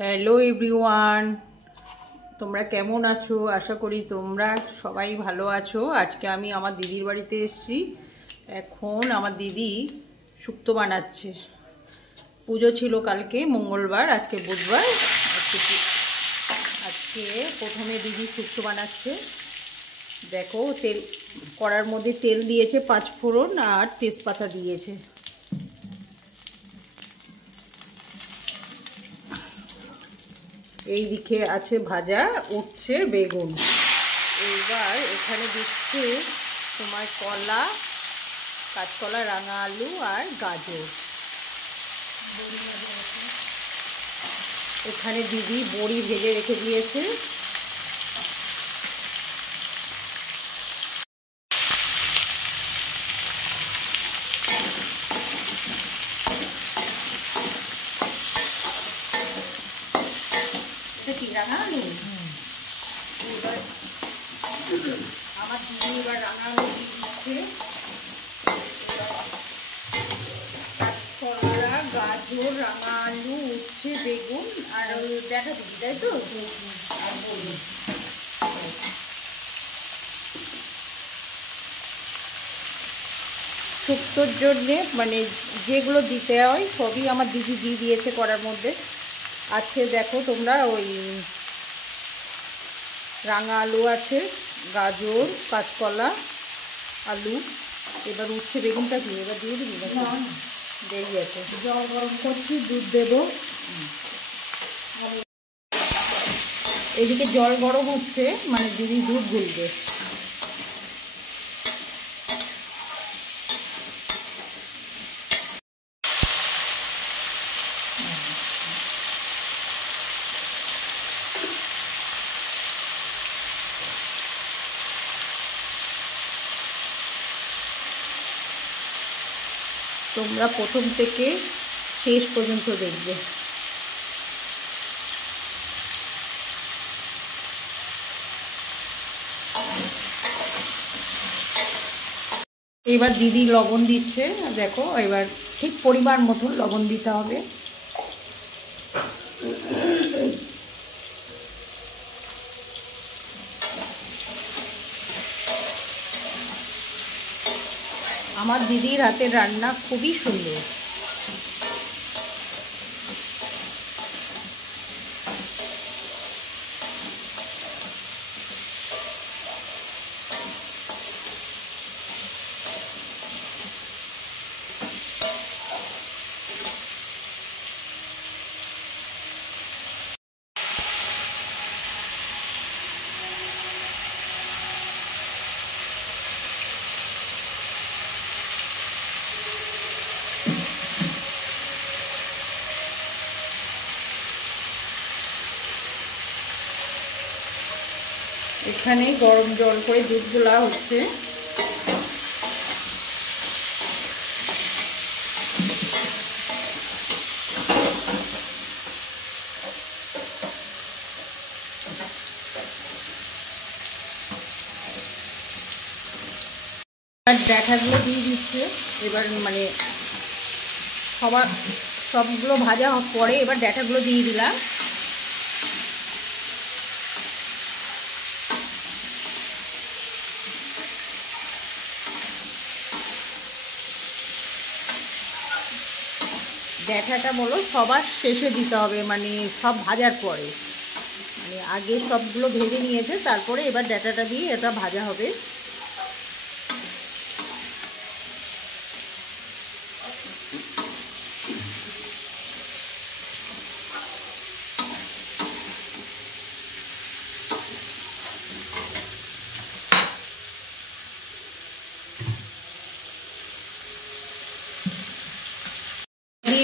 Hello everyone, তোমরা কেমন আছো? আশা করি তোমরা সবাই ভালো আছো। আজকে আমি আমার দিদির বাড়িতে এসেছি। এখন আমার দিদি শুক্তো বানাচ্ছে। পুজো ছিল কালকে মঙ্গলবার, আজকে বুধবার। আজকে প্রথমে দিদি শুক্তো বানাচ্ছে। দেখো, তেল কড়ার মধ্যে তেল দিয়েছে, 5 ফোড়ন আর তেজপাতা দিয়েছে। এই দিকে আছে ভাজা, উঠছে বেগুন। এবার এখানে দিচ্ছে তোমার কলা, কাঁচকলা, রাঙা আলু আর গাজর। এখানে দিদি বড়ি ভেজে রেখে দিয়েছে। এটা কি রাঙা আলু? এবার আমার দিদি এবার রাঙা আলু দিচ্ছে। কাঁচকলা, গাজর, রাঙা আলু, উচ্ছে, বেগুন আর দেখা দিদি, তাই তো? শুক্তোর জন্যে মানে যেগুলো দিতে হয় সবই আমার দিদি দিয়ে দিয়েছে করার মধ্যে। আছে দেখো তোমরা, ওই রাঙা আলু আছে, গাজর, কাঁচকলা, আলু। এবার উচ্ছে বেগুনটা কি এবার দিয়ে দিবি? দেরি আছে, জল গরম করছি, দুধ দেবো। এদিকে জল গরম হচ্ছে, মানে দিদি দুধ গুলবে। তোমরা প্রথম থেকে শেষ পর্যন্ত দেখবে। এবার দিদি লবণ দিচ্ছে, দেখো এবার ঠিক পরিমাণ মতন লবণ দিতে হবে। আমার দিদির হাতের রান্না খুবই সুন্দর। এখানে গরম জল করে দুধ গোলা হচ্ছে। ডাঁটাগুলো দিয়ে দিচ্ছে। এবার মানে সবগুলো ভাজা পরে এবার ডাঁটাগুলো দিয়ে দিলাম। ডাঁটাটা বলো সবার শেষে দিতে হবে, মানে সব ভাজার পরে। মানে আগে সবগুলো ভেজে নিয়েছে, তারপরে এবার ডাঁটাটা দিয়ে এটা ভাজা হবে।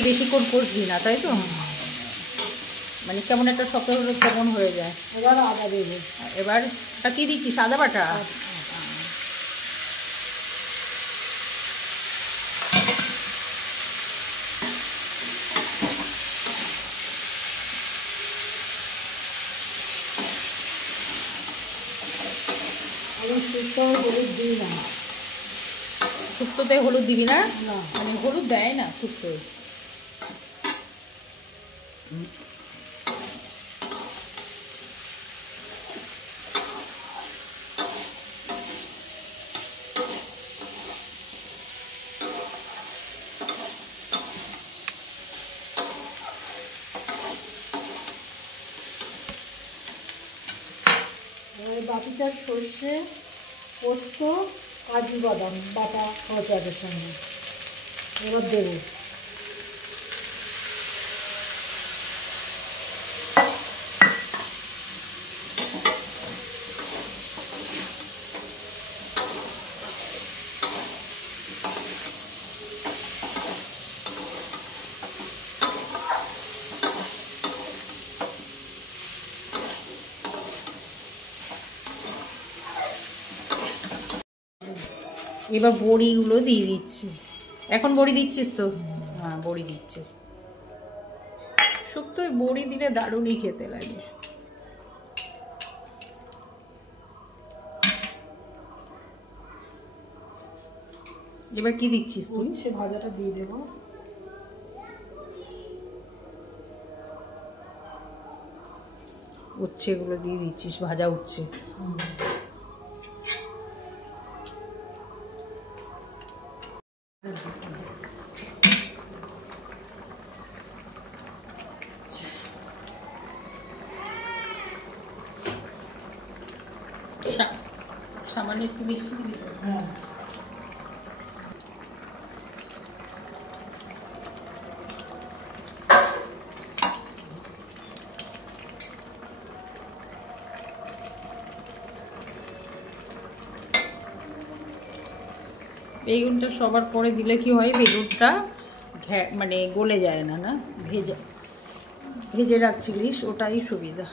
বেশিক্ষণ কষবি না, তাই তো? মানে কেমন একটা শক্ত হলে কেমন হয়ে যায়। এবার আদা দেবো। এবার কি দিচ্ছি? সাদা বাটা। হলুদ দিবি না? শুক্তোতে হলুদ দিবি না? মানে হলুদ দেয় না শুক্তোয়। বাটিটা সর্ষে, পোস্ত, কাজু বাদাম বাটা হয়েছে এর সঙ্গে। এবার দেবো এবার বড়িগুলো দিয়ে দিচ্ছি। এখন বড়ি দিচ্ছিস তো? হ্যাঁ, বড়ি দিচ্ছি। শুক্তো বড়ি দিলে দারুণই খেতে লাগে। এবার কি দিচ্ছিস তুই? উচ্ছে ভাজাটা দিয়ে দেবো। উচ্ছেগুলো দিয়ে দিচ্ছিস, ভাজা উচ্ছে। সামান্য একটু মিষ্টি দিবি। হ্যাঁ, বেগুনটা সবার পরে দিলে কি হয়, বেগুনটা মানে গলে যায় না, না ভেজে রাখছিলিস, ওটাই সুবিধা।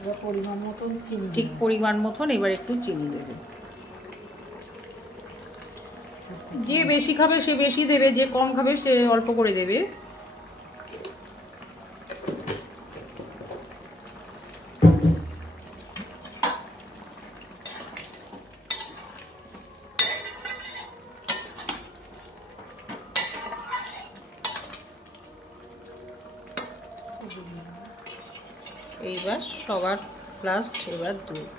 এবার পরিমাণ মতন চিনি, ঠিক পরিমাণ মতন এবার একটু চিনি দেবে। যে বেশি খাবে সে বেশি দেবে, যে কম খাবে সে অল্প করে দেবে। এইবার সবার লাস্ট এবার দুধ।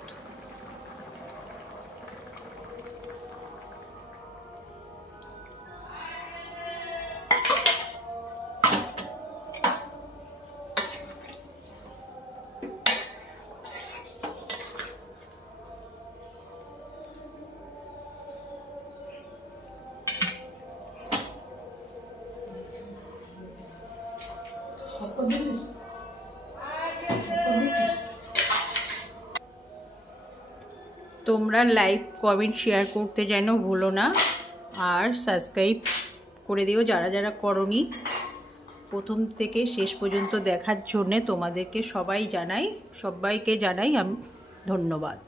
তোমরা লাইক, কমেন্ট, শেয়ার করতে যেন ভুলো না, আর সাবস্ক্রাইব করে দিও যারা যারা করোনি। প্রথম থেকে শেষ পর্যন্ত দেখার জন্যে তোমাদেরকে সবাইকে জানাই আমি ধন্যবাদ।